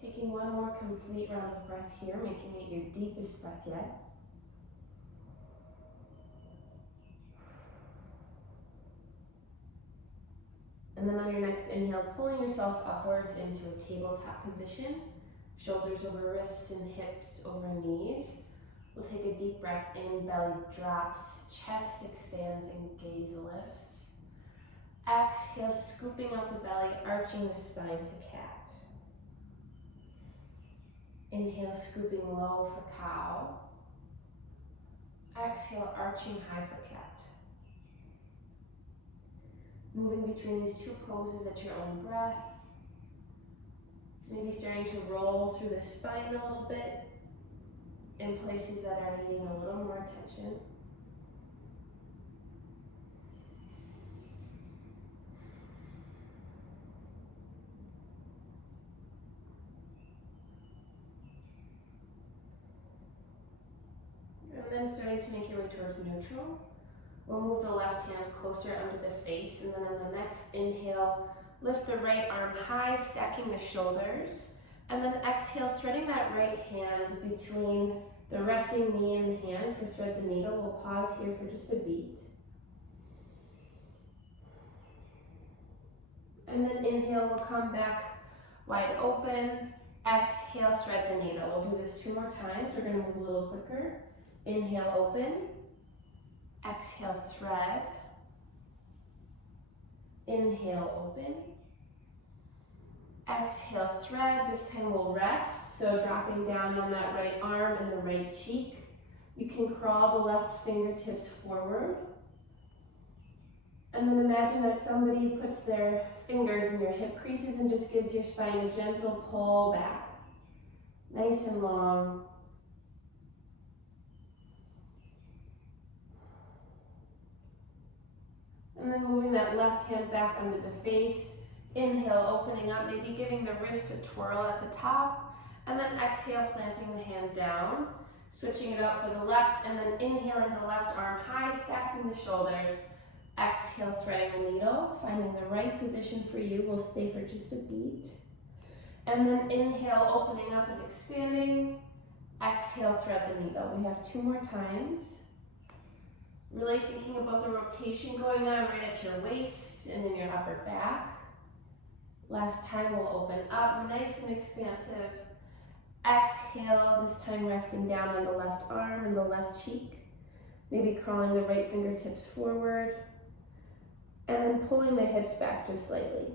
Taking one more complete round of breath here, making it your deepest breath yet. And then on your next inhale, pulling yourself upwards into a tabletop position. Shoulders over wrists and hips over knees. We'll take a deep breath in, belly drops, chest expands and gaze lifts. Exhale, scooping out the belly, arching the spine to cat. Inhale, scooping low for cow. Exhale, arching high for cat. Moving between these two poses at your own breath. Maybe starting to roll through the spine a little bit in places that are needing a little more attention. And then starting to make your way towards neutral. We'll move the left hand closer under the face, and then on the next inhale, lift the right arm high, stacking the shoulders, and then exhale, threading that right hand between the resting knee and the hand for thread the needle. We'll pause here for just a beat. And then inhale, we'll come back wide open. Exhale, thread the needle. We'll do this 2 more times. We're gonna move a little quicker. Inhale, open. Exhale, thread. Inhale, open. Exhale, thread. This time we'll rest. So dropping down on that right arm and the right cheek. You can crawl the left fingertips forward. And then imagine that somebody puts their fingers in your hip creases and just gives your spine a gentle pull back. Nice and long. And then moving that left hand back under the face. Inhale, opening up, maybe giving the wrist a twirl at the top. And then exhale, planting the hand down. Switching it out for the left, and then inhaling the left arm high, stacking the shoulders. Exhale, threading the needle, finding the right position for you. We'll stay for just a beat. And then inhale, opening up and expanding. Exhale, thread the needle. We have 2 more times. Really thinking about the rotation going on right at your waist and in your upper back. Last time we'll open up, nice and expansive. Exhale, this time resting down on the left arm and the left cheek. Maybe crawling the right fingertips forward. And then pulling the hips back just slightly.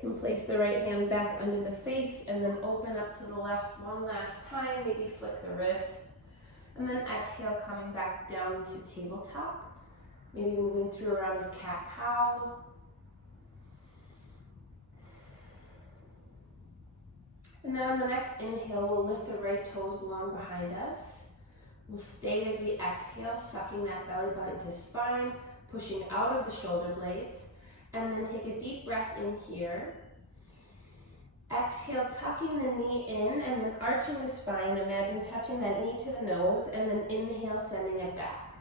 You can place the right hand back under the face and then open up to the left one last time. Maybe flick the wrist. And then exhale, coming back down to tabletop. Maybe moving through a round of cat-cow. And then on the next inhale, we'll lift the right toes long behind us. We'll stay as we exhale, sucking that belly button to spine, pushing out of the shoulder blades. And then take a deep breath in here. Exhale, tucking the knee in and then arching the spine. Imagine touching that knee to the nose, and then inhale, sending it back.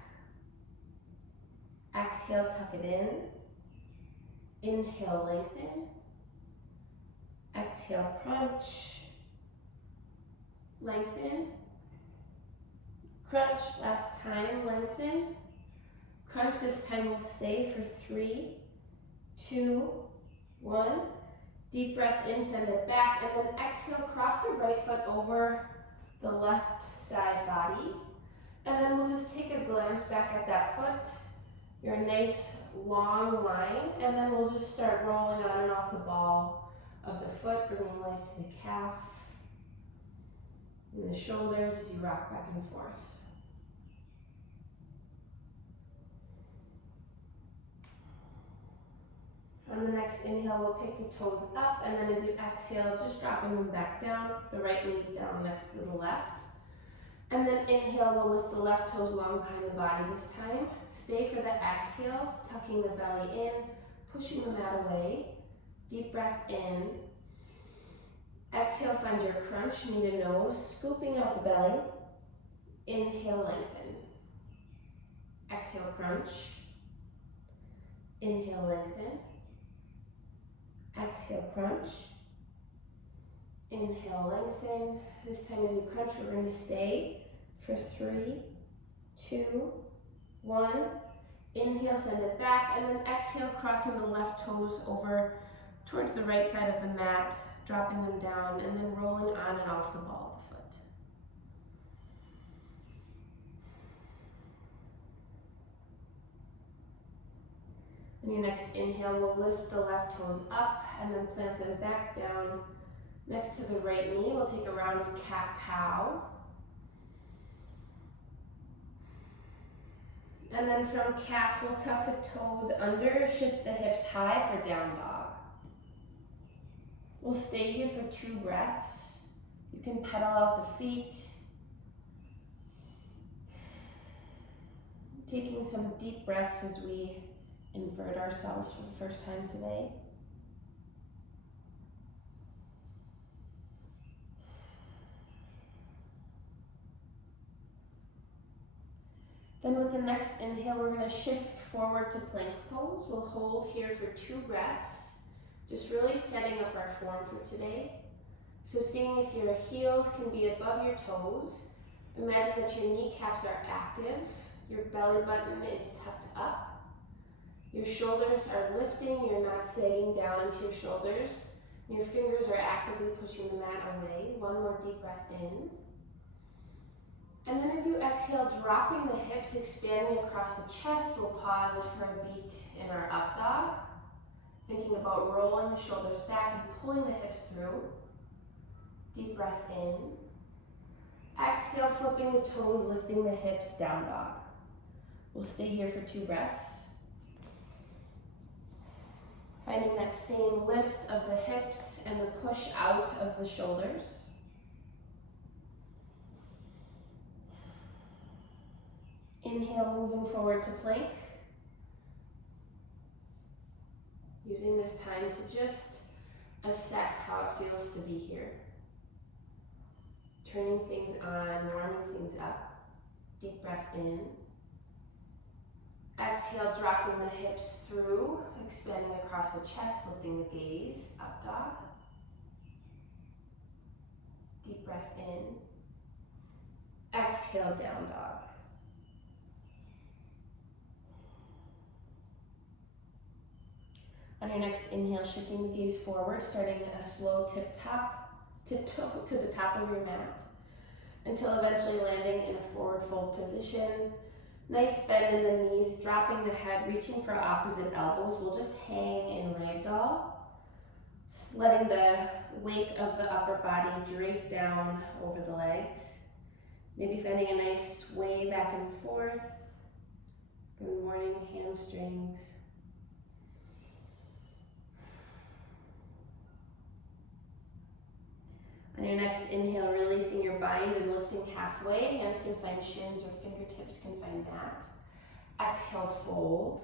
Exhale, tuck it in. Inhale, lengthen. Exhale, crunch. Lengthen. Crunch, last time, lengthen. Crunch, this time we'll stay for 3, 2, 1. Deep breath in, send it back, and then exhale, cross the right foot over the left side body. And then we'll just take a glance back at that foot, your nice long line, and then we'll just start rolling on and off the ball of the foot, bringing life to the calf and the shoulders as you rock back and forth. On the next inhale, we'll pick the toes up, and then as you exhale, just dropping them back down, the right knee down next to the left. And then inhale, we'll lift the left toes long behind the body this time. Stay for the exhales, tucking the belly in, pushing the mat away. Deep breath in. Exhale, find your crunch, knee to nose, scooping out the belly. Inhale, lengthen. Exhale, crunch. Inhale, lengthen. Exhale, crunch. Inhale, lengthen. This time as you crunch, we're going to stay for 3, 2, 1. Inhale, send it back, and then exhale, crossing the left toes over towards the right side of the mat, dropping them down, and then rolling on and off the ball of the foot. On your next inhale, we'll lift the left toes up and then plant them back down next to the right knee. We'll take a round of cat-cow. And then from cat, we'll tuck the toes under, shift the hips high for down dog. We'll stay here for 2 breaths. You can pedal out the feet. Taking some deep breaths as we invert ourselves for the first time today. Then with the next inhale, we're going to shift forward to plank pose. We'll hold here for 2 breaths, just really setting up our form for today. So seeing if your heels can be above your toes. Imagine that your kneecaps are active, your belly button is tucked up, your shoulders are lifting, you're not sagging down into your shoulders, your fingers are actively pushing the mat away. 1 more deep breath in. And then as you exhale, dropping the hips, expanding across the chest, we'll pause for a beat in our up dog. Thinking about rolling the shoulders back and pulling the hips through. Deep breath in. Exhale, flipping the toes, lifting the hips, down dog. We'll stay here for 2 breaths. Finding that same lift of the hips and the push out of the shoulders. Inhale, moving forward to plank. Using this time to just assess how it feels to be here. Turning things on, warming things up. Deep breath in. Exhale, dropping the hips through, expanding across the chest, lifting the gaze, up dog. Deep breath in. Exhale, down dog. On your next inhale, shifting the gaze forward, starting a slow tiptoe to the top of your mat, until eventually landing in a forward fold position. Nice bend in the knees, dropping the head, reaching for opposite elbows. We'll just hang in ragdoll, letting the weight of the upper body drape down over the legs. Maybe finding a nice sway back and forth. Good morning, hamstrings. On your next inhale, releasing your bind and lifting halfway. Hands can find shins or fingertips can find mat. Exhale, fold.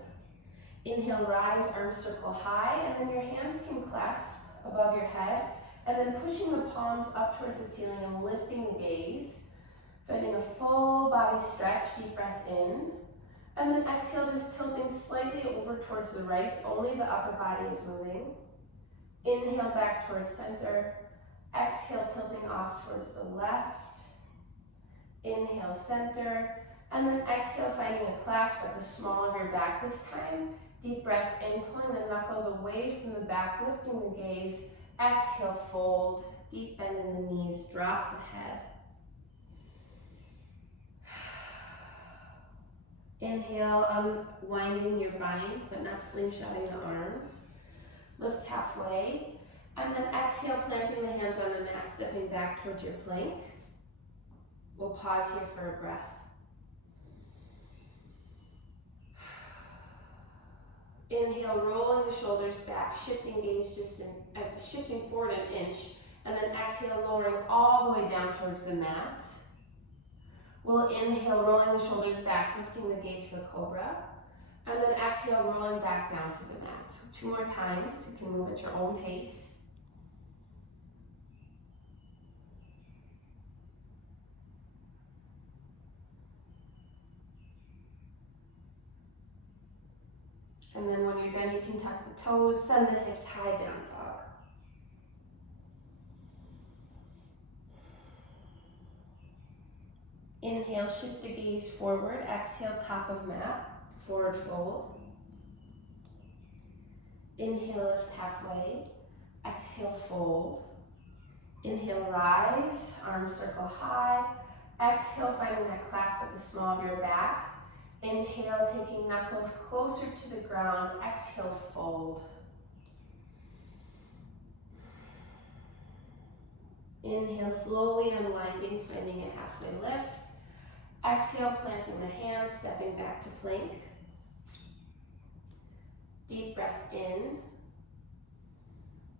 Inhale, rise, arms circle high, and then your hands can clasp above your head, and then pushing the palms up towards the ceiling and lifting the gaze. Finding a full body stretch, deep breath in. And then exhale, just tilting slightly over towards the right. Only the upper body is moving. Inhale, back towards center. Exhale, tilting off towards the left. Inhale, center. And then exhale, finding a clasp at the small of your back this time. Deep breath in, pulling the knuckles away from the back, lifting the gaze. Exhale, fold. Deep bend in the knees, drop the head. Inhale, unwinding your bind, but not slingshotting the arms. Lift halfway. And then exhale, planting the hands on the mat, stepping back towards your plank. We'll pause here for a breath. Inhale, rolling the shoulders back, shifting gaze shifting forward an inch, and then exhale, lowering all the way down towards the mat. We'll inhale, rolling the shoulders back, lifting the gaze for cobra, and then exhale, rolling back down to the mat. 2 more times. You can move at your own pace. And then when you're done, you can tuck the toes, send the hips high, down dog. Inhale, shift the gaze forward. Exhale, top of mat, forward fold. Inhale, lift halfway. Exhale, fold. Inhale, rise, arms circle high. Exhale, finding that clasp at the small of your back. Inhale, taking knuckles closer to the ground. Exhale, fold. Inhale, slowly unwinding, finding a halfway lift. Exhale, planting the hands, stepping back to plank. Deep breath in.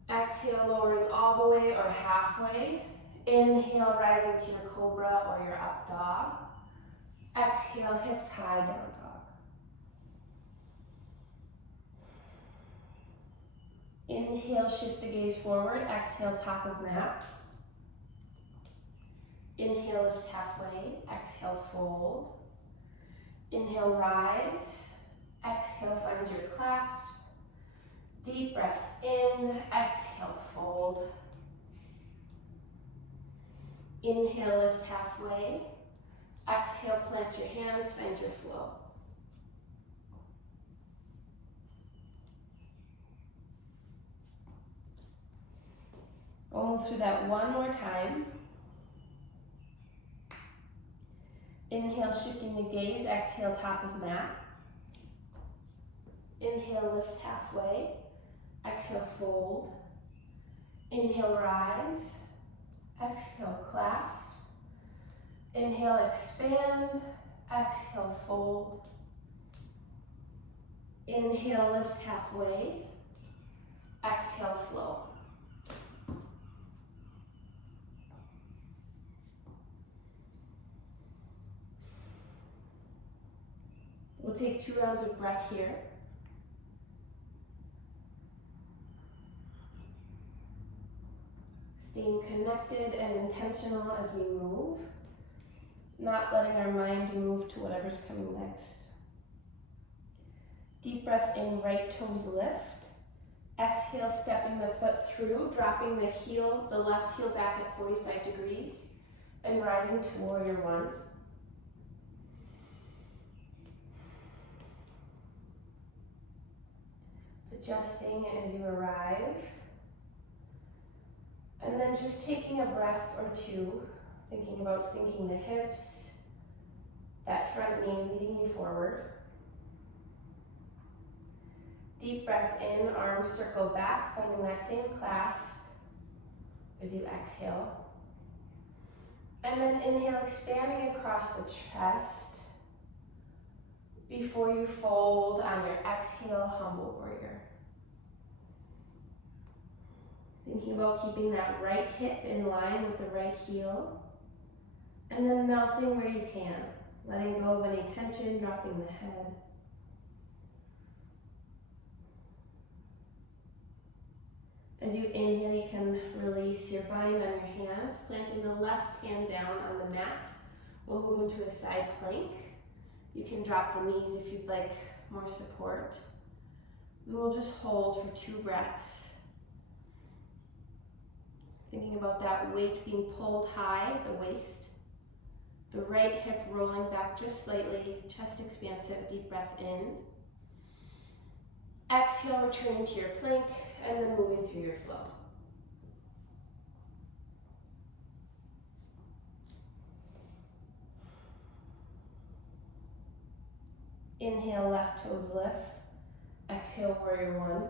Exhale, lowering all the way or halfway. Inhale, rising to your cobra or your up dog. Exhale, hips high, down dog. Inhale, shift the gaze forward. Exhale, top of mat. Inhale, lift halfway. Exhale, fold. Inhale, rise. Exhale, find your clasp. Deep breath in. Exhale, fold. Inhale, lift halfway. Exhale, plant your hands, find your flow. We'll move through that one more time. Inhale, shifting the gaze. Exhale, top of mat. Inhale, lift halfway. Exhale, fold. Inhale, rise. Exhale, clasp. Inhale, expand. Exhale, fold. Inhale, lift halfway. Exhale, flow. We'll take 2 rounds of breath here. Staying connected and intentional as we move. Not letting our mind move to whatever's coming next. Deep breath in, right toes lift. Exhale, stepping the foot through, dropping the heel, the left heel back at 45 degrees, and rising to warrior one. Adjusting as you arrive. And then just taking a breath or two, thinking about sinking the hips, that front knee leading you forward. Deep breath in, arms circle back, finding that same clasp as you exhale. And then inhale, expanding across the chest before you fold on your exhale, humble warrior. Thinking about keeping that right hip in line with the right heel. And then melting where you can. Letting go of any tension, dropping the head. As you inhale, you can release your bind on your hands, planting the left hand down on the mat. We'll move into a side plank. You can drop the knees if you'd like more support. We will just hold for 2 breaths. Thinking about that weight being pulled high, the waist. The right hip rolling back just slightly, chest expansive, deep breath in. Exhale, returning to your plank, and then moving through your flow. Inhale, left toes lift. Exhale, warrior one.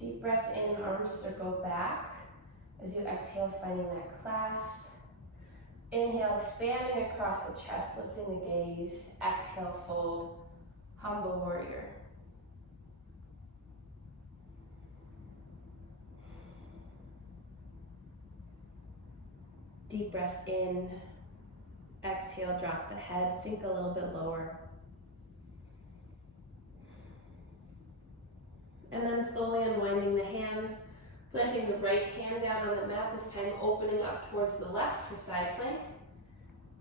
Deep breath in, arms circle back. As you exhale, finding that clasp. Inhale, expanding across the chest, lifting the gaze. Exhale, fold, humble warrior. Deep breath in. Exhale, drop the head, sink a little bit lower. And and then slowly unwinding the hands, planting the right hand down on the mat, this time opening up towards the left for side plank.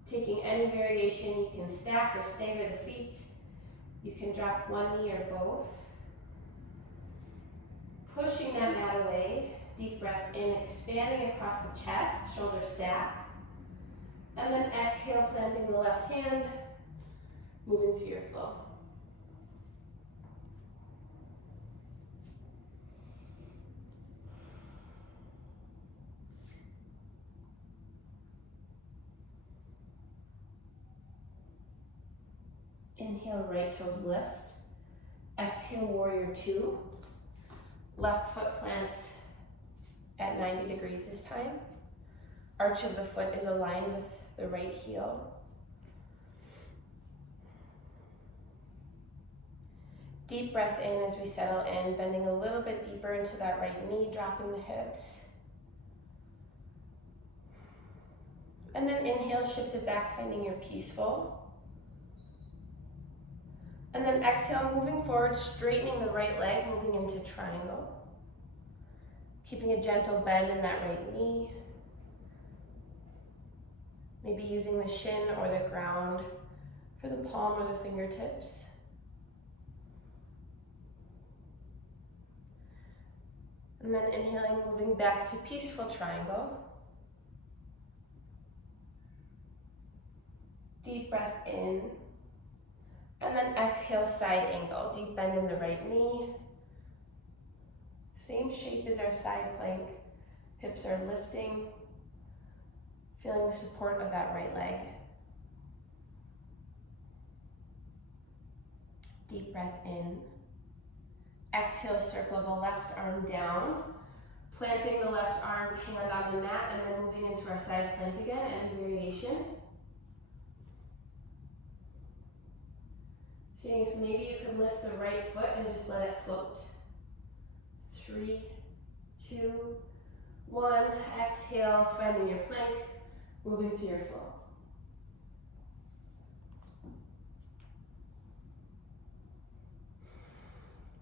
Taking any variation, you can stack or stagger the feet. You can drop one knee or both. Pushing that mat away, deep breath in, expanding across the chest, shoulder stack. And then exhale, planting the left hand, moving through your flow. Inhale, right toes lift. Exhale, warrior two. Left foot plants at 90 degrees this time. Arch of the foot is aligned with the right heel. Deep breath in as we settle in, bending a little bit deeper into that right knee, dropping the hips. And then inhale, shift it back, finding your peaceful. And then exhale, moving forward, straightening the right leg, moving into triangle. Keeping a gentle bend in that right knee. Maybe using the shin or the ground for the palm or the fingertips. And then inhaling, moving back to peaceful triangle. Deep breath in. And then exhale, side angle. Deep bend in the right knee. Same shape as our side plank. Hips are lifting. Feeling the support of that right leg. Deep breath in. Exhale, circle the left arm down. Planting the left arm, hand on the mat, and then moving into our side plank again, any variation. Seeing if maybe you could lift the right foot and just let it float. 3, 2, 1. Exhale, finding your plank, moving to your flow.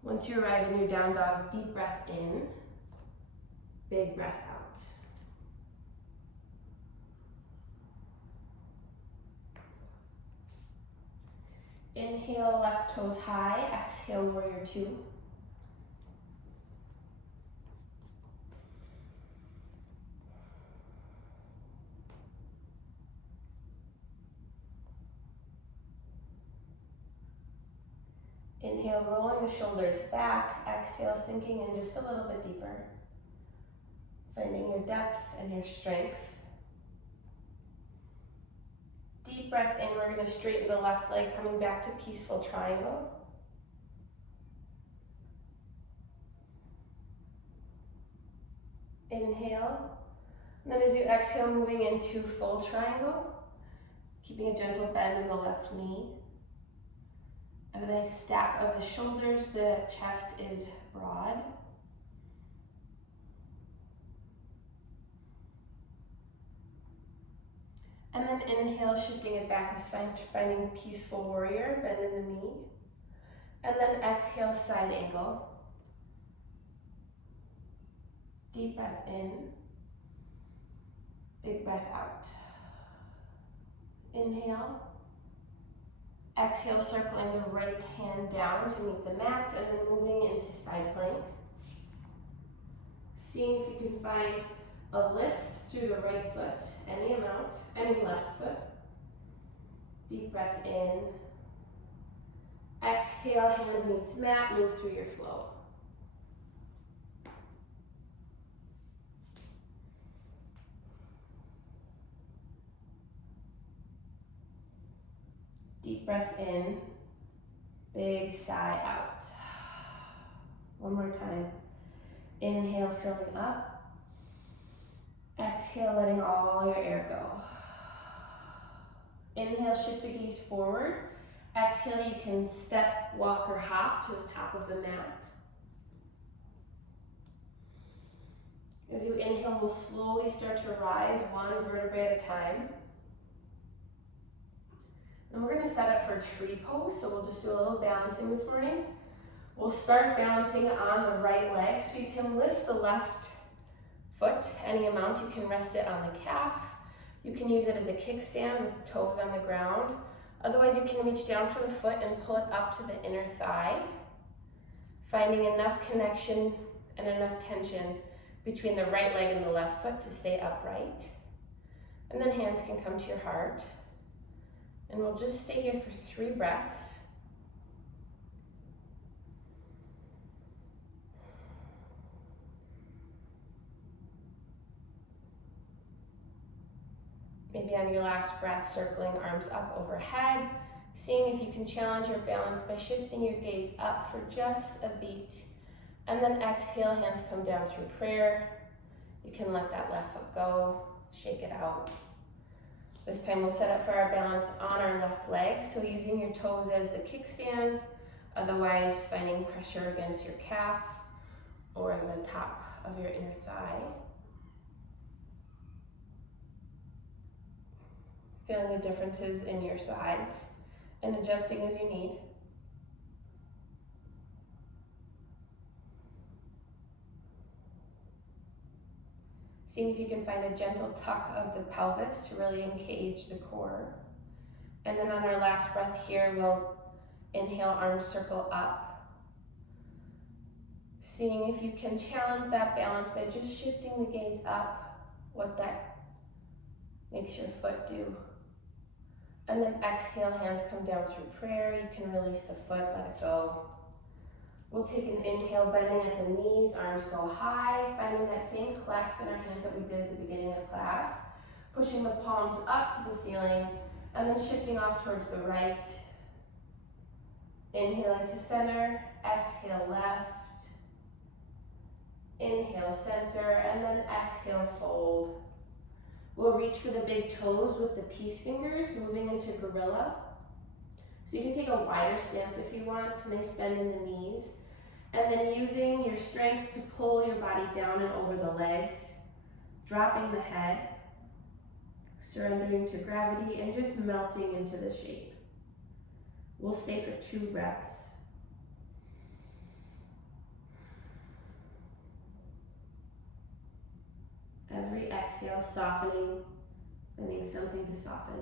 Once you arrive in your down dog, deep breath in, big breath out. Inhale, left toes high. Exhale, warrior two. Inhale, rolling the shoulders back. Exhale, sinking in just a little bit deeper. Finding your depth and your strength. Deep breath in, we're going to straighten the left leg, coming back to peaceful triangle. Inhale, and then as you exhale, moving into full triangle, keeping a gentle bend in the left knee. A nice stack of the shoulders, the chest is broad. And then inhale, shifting it back as finding peaceful warrior, bend in the knee. And then exhale, side angle. Deep breath in, big breath out. Inhale. Exhale, circling the right hand down to meet the mat and then moving into side plank. Seeing if you can find a lift through the right foot, any amount, any left foot. Deep breath in. Exhale, hand meets mat, move through your flow. Deep breath in, big sigh out. One more time. Inhale, filling up. Exhale, letting all your air go. Inhale, shift the gaze forward. Exhale, you can step, walk, or hop to the top of the mat. As you inhale, we'll slowly start to rise one vertebrae at a time. And we're going to set up for tree pose, so we'll just do a little balancing this morning. We'll start balancing on the right leg, so you can lift the left foot any amount. You can rest it on the calf. You can use it as a kickstand with toes on the ground. Otherwise, you can reach down for the foot and pull it up to the inner thigh, finding enough connection and enough tension between the right leg and the left foot to stay upright. And then hands can come to your heart. And we'll just stay here for 3 breaths. Maybe on your last breath, circling arms up overhead, seeing if you can challenge your balance by shifting your gaze up for just a beat. And then exhale, hands come down through prayer. You can let that left foot go, shake it out. This time we'll set up for our balance on our left leg, so using your toes as the kickstand, otherwise finding pressure against your calf or the top of your inner thigh. Feeling the differences in your sides and adjusting as you need. Seeing if you can find a gentle tuck of the pelvis to really engage the core. And then on our last breath here, we'll inhale, arms circle up. Seeing if you can challenge that balance by just shifting the gaze up, what that makes your foot do. And then exhale, hands come down through prayer. You can release the foot, let it go. We'll take an inhale, bending at the knees, arms go high, finding that same clasp in our hands that we did at the beginning of class. Pushing the palms up to the ceiling, and then shifting off towards the right. Inhaling to center, exhale left. Inhale center, and then exhale fold. We'll reach for the big toes with the peace fingers, moving into gorilla. So you can take a wider stance if you want, nice bend in the knees. And then using your strength to pull your body down and over the legs, dropping the head, surrendering to gravity, and just melting into the shape. We'll stay for 2 breaths. Every exhale, softening, finding something to soften.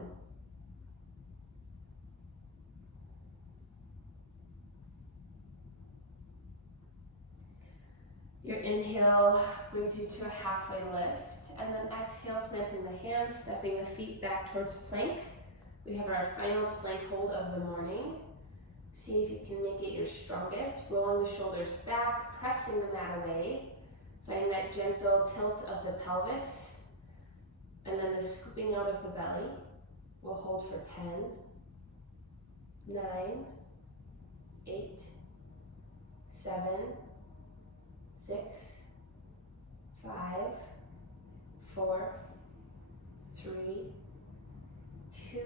Your inhale brings you to a halfway lift, and then exhale, planting the hands, stepping the feet back towards plank. We have our final plank hold of the morning. See if you can make it your strongest, rolling the shoulders back, pressing the mat away, finding that gentle tilt of the pelvis, and then the scooping out of the belly. We'll hold for 10, 9, 8, 7, 6, 5, 4, 3, 2,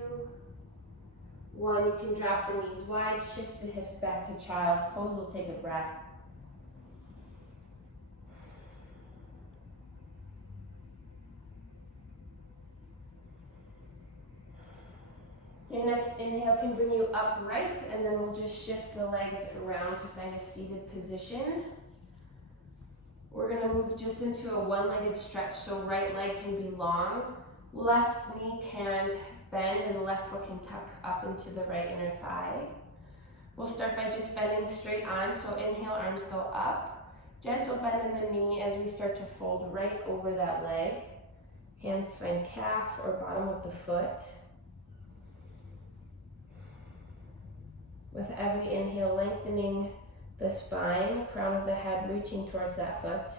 1. You can drop the knees wide, shift the hips back to child's pose. We'll take a breath. Your next inhale can bring you upright, and then we'll just shift the legs around to find a seated position. We're going to move just into a one-legged stretch, so right leg can be long, left knee can bend, and left foot can tuck up into the right inner thigh. We'll start by just bending straight on, so inhale, arms go up. Gentle bend in the knee as we start to fold right over that leg. Hands find calf or bottom of the foot. With every inhale, lengthening the spine, crown of the head reaching towards that foot.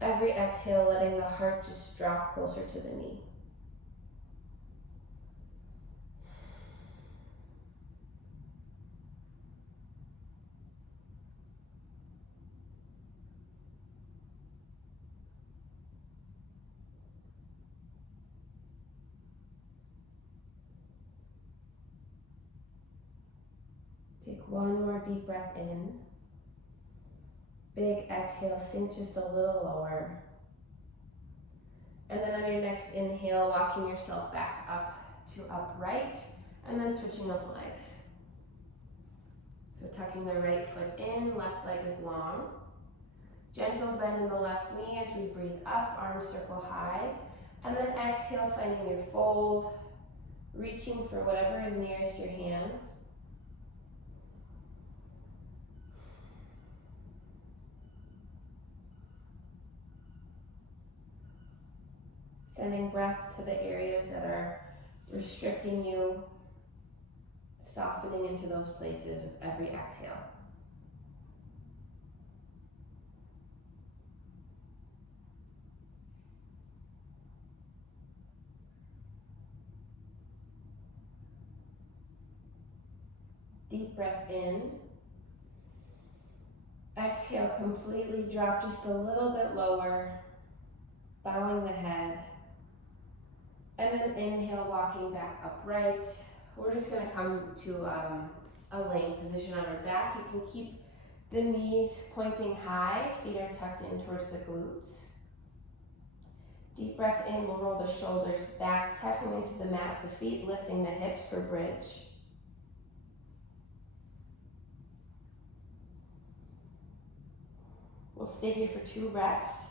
Every exhale, letting the heart just drop closer to the knee. Take one more deep breath in. Big exhale, sink just a little lower. And then on your next inhale, walking yourself back up to upright, and then switching up legs. So tucking the right foot in, left leg is long. Gentle bend in the left knee as we breathe up, arms circle high. And then exhale, finding your fold, reaching for whatever is nearest your hands. Sending breath to the areas that are restricting you, softening into those places with every exhale. Deep breath in. Exhale, completely drop just a little bit lower, bowing the head. And then inhale, walking back upright. We're just gonna come to a laying position on our back. You can keep the knees pointing high, feet are tucked in towards the glutes. Deep breath in, we'll roll the shoulders back, pressing into the mat, the feet lifting the hips for bridge. We'll stay here for 2 breaths.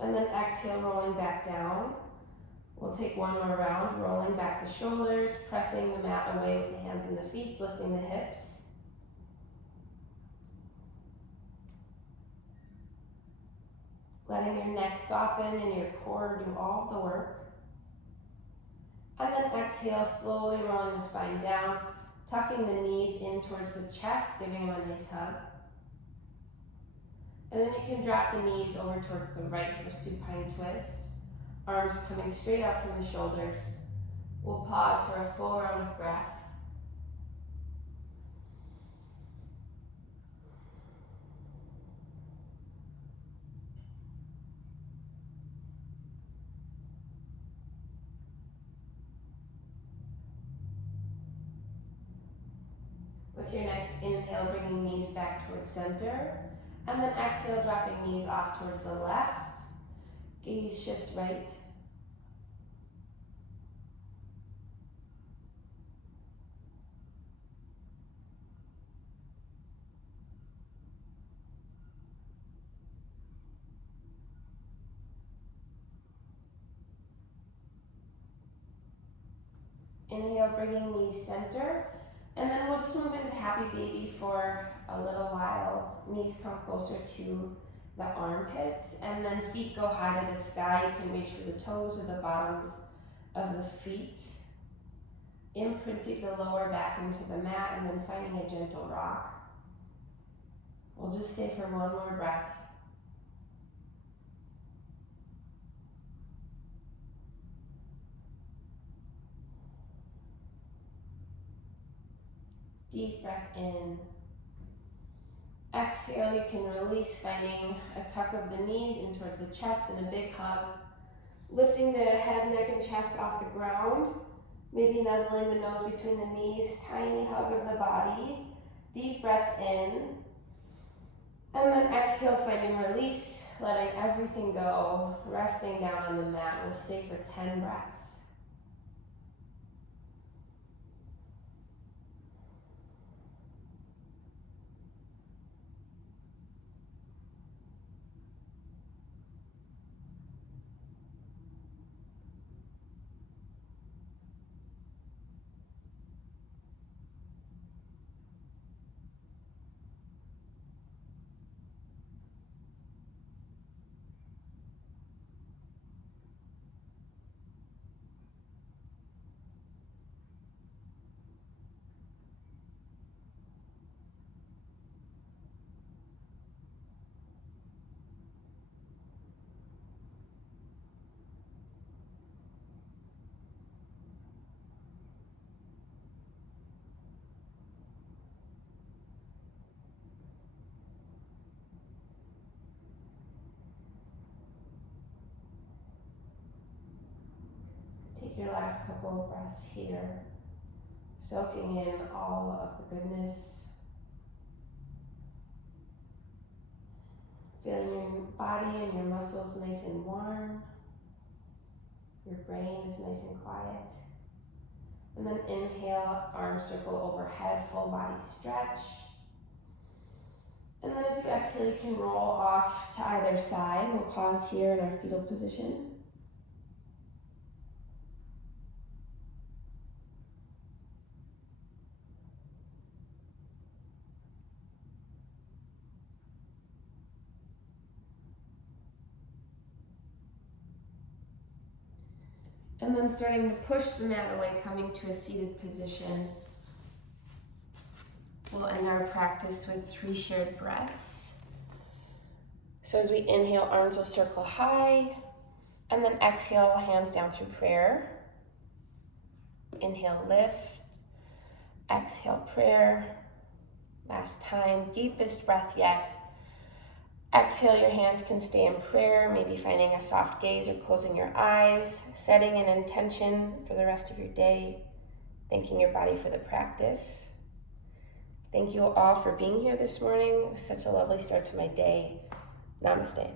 And then exhale, rolling back down. We'll take 1 more round, rolling back the shoulders, pressing the mat away with the hands and the feet, lifting the hips. Letting your neck soften and your core do all the work. And then exhale, slowly rolling the spine down, tucking the knees in towards the chest, giving them a nice hug. And then you can drop the knees over towards the right for supine twist. Arms coming straight out from the shoulders. We'll pause for a full round of breath. With your next inhale, bringing knees back towards center. And then exhale, dropping knees off towards the left. Gaze shifts right. Inhale, bringing knees center. And then we'll just move into happy baby for a little while. Knees come closer to the armpits, and then feet go high to the sky. You can reach for the toes or the bottoms of the feet. Imprinting the lower back into the mat, and then finding a gentle rock. We'll just stay for 1 more breath. Deep breath in. Exhale, you can release, finding a tuck of the knees in towards the chest and a big hug. Lifting the head, neck, and chest off the ground. Maybe nuzzling the nose between the knees. Tiny hug of the body. Deep breath in. And then exhale, finding release, letting everything go. Resting down on the mat. We'll stay for 10 breaths. Take your last couple of breaths here, soaking in all of the goodness. Feeling your body and your muscles nice and warm. Your brain is nice and quiet. And then inhale, arm circle overhead, full body stretch. And then as you exhale, you can roll off to either side. We'll pause here in our fetal position. And then starting to push the mat away, coming to a seated position. We'll end our practice with 3 shared breaths. So as we inhale, arms will circle high, and then exhale, hands down through prayer. Inhale, lift. Exhale, prayer. Last time, deepest breath yet. Exhale, your hands can stay in prayer, maybe finding a soft gaze or closing your eyes, setting an intention for the rest of your day, thanking your body for the practice. Thank you all for being here this morning. It was such a lovely start to my day. Namaste.